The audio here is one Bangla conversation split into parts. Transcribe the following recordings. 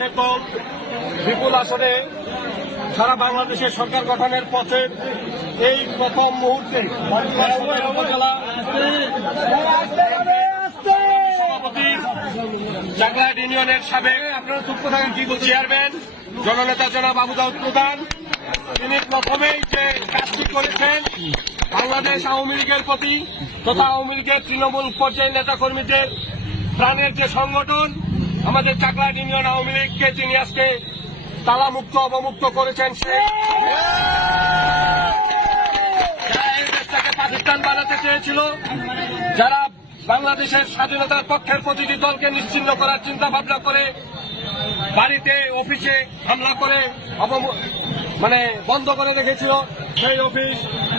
কেবল বিপুল আসনে সারা বাংলাদেশের সরকার গঠনের পথে এই প্রথম মুহূর্তে উপজেলা সভাপতি চাকলাহাট ইউনিয়নের সাবেক আপনারা চুপ থাকেন কি চেয়ারম্যান জননেতা জনাব আবু দাউদ প্রধান, তিনি প্রথমেই যে কাজটি করেছেন বাংলাদেশ আওয়ামী লীগের প্রতি তথা আওয়ামী লীগের তৃণমূল পর্যায়ের নেতা কর্মীদের প্রাণের যে সংগঠন আমাদের চাকলাহাট ইউনিয়ন আওয়ামী লীগকে তিনি আজকে তালামুক্ত অবমুক্ত করেছেন। সেই যারা এই দেশটাকে পাকিস্তান বানাতে চেয়েছিল, যারা বাংলাদেশের স্বাধীনতার পক্ষের প্রতিটি দলকে নিশ্চিহ্ন করার চিন্তা ভাবনা করে বাড়িতে অফিসে হামলা করে বন্ধ করে রেখেছিল, সেই অফিস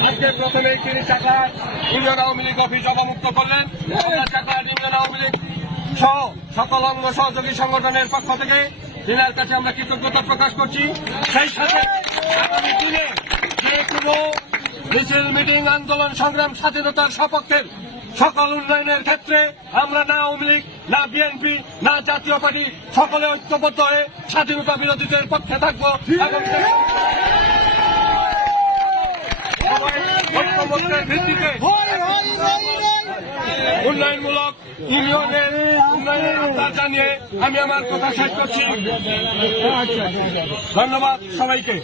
আজকে প্রথমেই তিনি চাকলাহাট ইউনিয়ন আওয়ামী লীগ অফিস অবমুক্ত করলেন। চাকলাহাট ইউনিয়ন আওয়ামী লীগ সহ সকল অঙ্গ সহযোগী সংগঠনের পক্ষ থেকে তিনার কাছে আমরা কৃতজ্ঞতা প্রকাশ করছি। সেই সাথে আগামী দিনে যে কোনো মিছিল মিটিং আন্দোলন সংগ্রাম স্বাধীনতার সপক্ষের সকল উন্নয়নের ক্ষেত্রে আমরা না আওয়ামী লীগ না বিএনপি না জাতীয় পার্টি সকলে ঐক্যবদ্ধ হয়ে স্বাধীনতা বিরোধীদের পক্ষে থাকবো এবং ঐক্যবদ্ধের ভিত্তিতে উন্নয়নমূলক ইউনিয়নের উন্নয়নের আহ্বান জানিয়ে আমি আমার কথা শেষ করছি। ধন্যবাদ সবাইকে।